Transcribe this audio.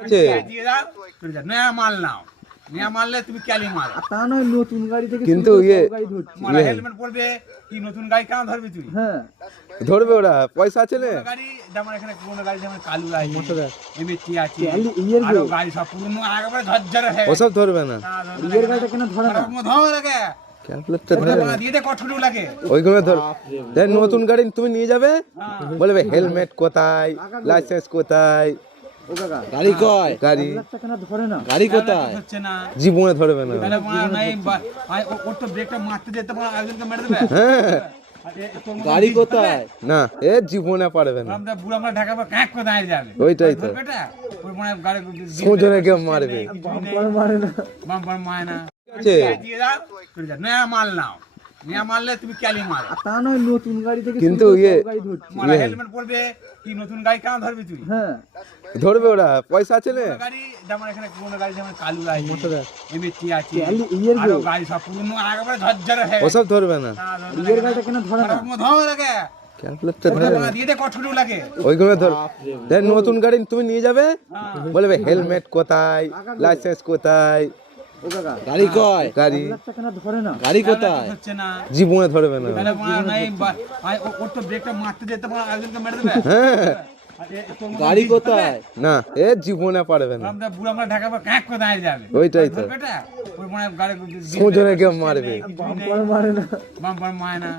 আছে দিয়ে দাও, চলে যাও। নয়া মাল নাও, নয়া মারলে তুমি ক্যালি মাল তা নয় নতুন গাড়ি থেকে কিন্তু শুরু করে ইয়ে সব গাড়ি ধরছি। মারা হেলমেট পরবে কি নতুন গাড়ি কেন ধরবি তুই? হ্যাঁ ধরবে ওরা, পয়সা আছে না? পুরোনো গাড়ি যেমন এখানে পুরোনো গাড়ি যেমন কালু আছে, মোটর আছে। এমএটি আছে, ইয়ের আরো যে- গাড়ি সব পুরোনো একেবারে ঝরঝরে হয়ে ওসব ধরবে না, ইয়ের গাড়িটা কেন ধরে না? ধরে লাগে ক্যালকুলেটর ধরবে না, দিয়ে দে কঠুরু লাগে। ওইগুলো ধর। দেখ নতুন গাড়ি তুমি নিয়ে যাবে, হ্যাঁ। বলবে হেলমেট কোথায়, লাইসেন্স কোথায়, ও কাকা গাড়ি কয় গাড়ি একটা কেন ধরে না? গাড়ি কোথায় হচ্ছে না জীবনে ধরবে না। তাহলে মা নাই ওর তো ব্রেকটা মারতে যেতে পারে, একজনকে মেরে দেবে। হ্যাঁ আর তোর মতো গাড়ি বিষ কোথায় না, এ জীবনে পারবে না। আমরা বুড়ো আমরা ঢাকা ক্যাঁক করে দাঁড়িয়ে যাবে। ওইটাই তো। ধরবে এটা? ওই মনে হয় গাড়ি সোজনে গিয়ে মারবে। বাম্পার মারে না। বাম্পার মায় না। আছে দিয়ে দাও, চলে যাও। নয়া মাল নাও, নয়া মারলে তুমি ক্যালি মাল তা নয় নতুন গাড়ি থেকে কিন্তু শুরু করে ইয়ে- সব গাড়ি ধরছি। মারা হেলমেট পরবে কি নতুন গাড়ি কেন ধরবি তুই? হ্যাঁ ধরবে ওরা, পয়সা আছে না? পুরোনো গাড়ি যেমন এখানে পুরোনো গাড়ি যেমন কালু আছে, মোটর আছে। এমএটি আছে, ইয়ের আরো যে- গাড়ি সব পুরোনো একেবারে ঝরঝরে হয়ে ওসব ধরবে না, ইয়ের গাড়িটা কেন ধরে না? ধরে লাগে। ক্যালকুলেটর ধরবে না, দিয়ে দে কঠুরু লাগে। ওইগুলো ধর। দেখ নতুন গাড়ি তুমি নিয়ে যাবে, হ্যাঁ। বলবে হেলমেট কোথায়, লাইসেন্স কোথায়, ও কাকা গাড়ি কয় গাড়ি একটা কেন ধরে না? গাড়ি কোথায় হচ্ছে না জীবনে ধরবে না। তাহলে মা নাই ওর তো ব্রেকটা মারতে যেতে পারে, একজনকে মেরে দেবে। হ্যাঁ আর তোর মতো গাড়ি বিষ কোথায় না, এ জীবনে পারবে না। আমরা বুড়ো আমরা ঢাকা ক্যাঁক করে দাঁড়িয়ে যাবে। ওইটাই তো। ধরবে এটা? ওই মনে হয় গাড়ি সোজনে গিয়ে মারবে। বাম্পার মারে না। বাম্পার মায় না।